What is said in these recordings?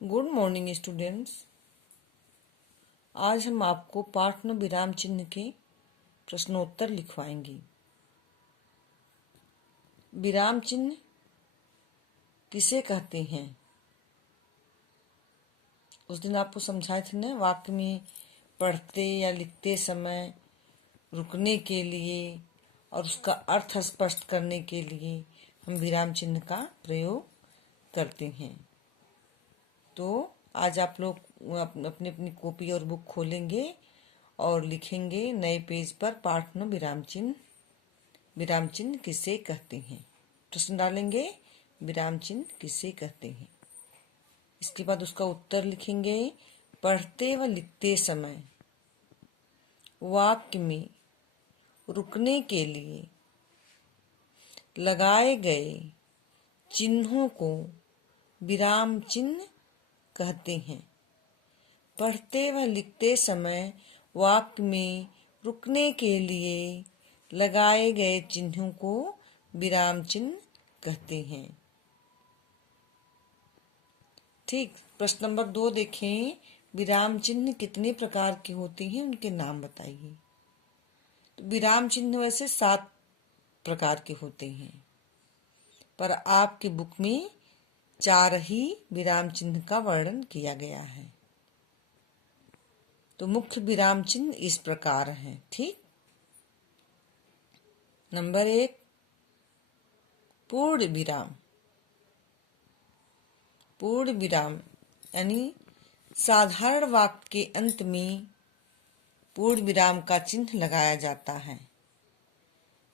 Good morning students. आज हम आपको पाठ में विराम चिन्ह के प्रश्नोत्तर लिखवाएंगे। विराम चिन्ह किसे कहते हैं? उस दिन आपको समझाए थे ना, वाक्य में पढ़ते या लिखते समय रुकने के लिए और उसका अर्थ स्पष्ट करने के लिए हम विराम चिन्ह का प्रयोग करते हैं। तो आज आप लोग अपनी अपनी कॉपी और बुक खोलेंगे और लिखेंगे नए पेज पर पाठ में विराम चिन्ह किसे कहते हैं। प्रश्न डालेंगे, विराम चिन्ह किसे कहते हैं। इसके बाद उसका उत्तर लिखेंगे। पढ़ते व लिखते समय वाक्य में रुकने के लिए लगाए गए चिन्हों को विराम चिन्ह कहते हैं। पढ़ते व लिखते समय वाक्य में रुकने के लिए लगाए गए चिन्हों को विराम चिन्ह कहते हैं। ठीक। प्रश्न नंबर 2 देखें। विराम चिन्ह कितने प्रकार के होते हैं, उनके नाम बताइए। तो विराम चिन्ह वैसे 7 प्रकार के होते हैं, पर आपकी बुक में 4 ही विराम चिन्ह का वर्णन किया गया है। तो मुख्य विराम चिन्ह इस प्रकार हैं। ठीक। नंबर 1, पूर्ण विराम। पूर्ण विराम यानी साधारण वाक्य के अंत में पूर्ण विराम का चिन्ह लगाया जाता है।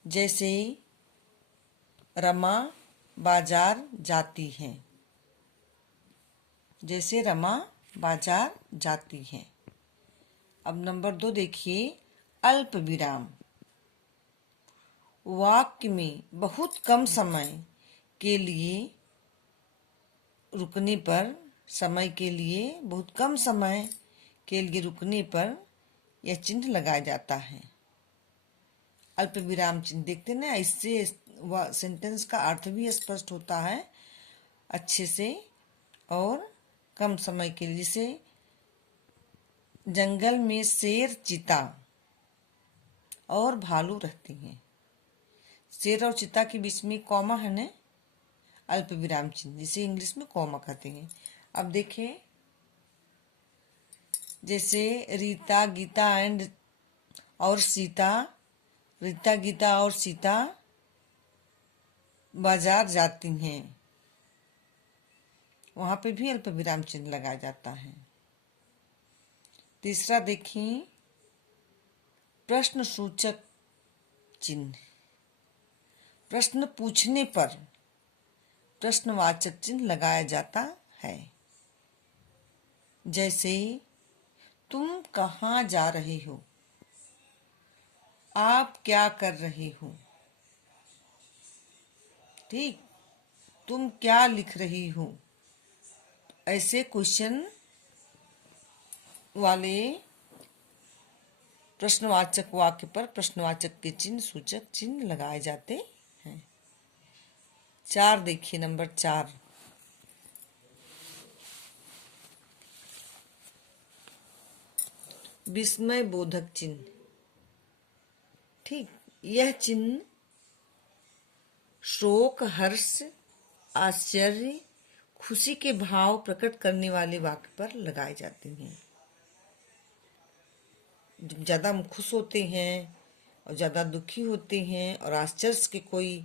जैसे रमा बाजार जाती है। जैसे रमा बाजार जाती है। अब नंबर 2 देखिए, अल्प विराम। वाक्य में बहुत कम समय के लिए रुकने पर, समय के लिए बहुत कम समय के लिए रुकने पर यह चिन्ह लगाया जाता है। अल्प विराम चिन्ह देखते ना, इससे सेंटेंस का अर्थ भी स्पष्ट होता है अच्छे से। और कम समय के लिए, जैसे जंगल में शेर, चीता और भालू रहते हैं। शेर और चीता के बीच में कॉमा है ना, अल्प विराम चिन्ह, जिसे इंग्लिश में कॉमा कहते हैं। अब देखें, जैसे रीता गीता और सीता, रीता गीता और सीता बाजार जाती हैं, वहां पे भी अल्प विराम चिन्ह लगाया जाता है। तीसरा देखें, प्रश्न सूचक चिन्ह। प्रश्न पूछने पर प्रश्नवाचक चिन्ह लगाया जाता है। जैसे तुम कहाँ जा रहे हो, आप क्या कर रहे हो। ठीक। तुम क्या लिख रही हो। ऐसे क्वेश्चन वाले प्रश्नवाचक वाक्य पर प्रश्नवाचक के चिन्ह, सूचक चिन्ह लगाए जाते हैं। 4 देखिए, नंबर 4, विस्मय बोधक चिन्ह। ठीक। यह चिन्ह शोक, हर्ष, आश्चर्य, खुशी के भाव प्रकट करने वाले वाक्य पर लगाए जाते हैं। जब ज्यादा खुश होते हैं और ज्यादा दुखी होते हैं और आश्चर्य के कोई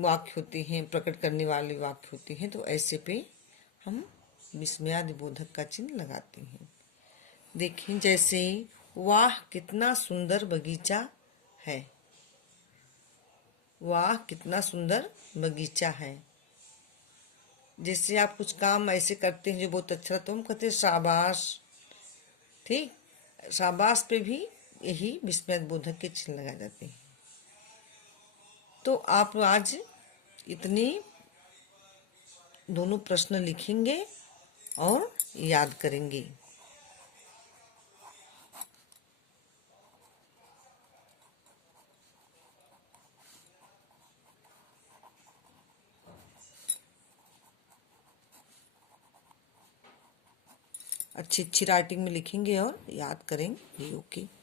वाक्य होते हैं, प्रकट करने वाले वाक्य होते हैं, तो ऐसे पे हम विस्मयादि बोधक का चिन्ह लगाते हैं। देखें, जैसे वाह कितना सुंदर बगीचा है। वाह कितना सुंदर बगीचा है। जैसे आप कुछ काम ऐसे करते हैं जो बहुत अच्छा, तो हम कहते हैं शाबाश। ठीक। शाबाश पे भी यही विस्मय बोधक के चिन्ह लगाए जाते हैं। तो आप आज इतने दोनों प्रश्न लिखेंगे और याद करेंगे। अच्छी अच्छी राइटिंग में लिखेंगे और याद करेंगे। ओके।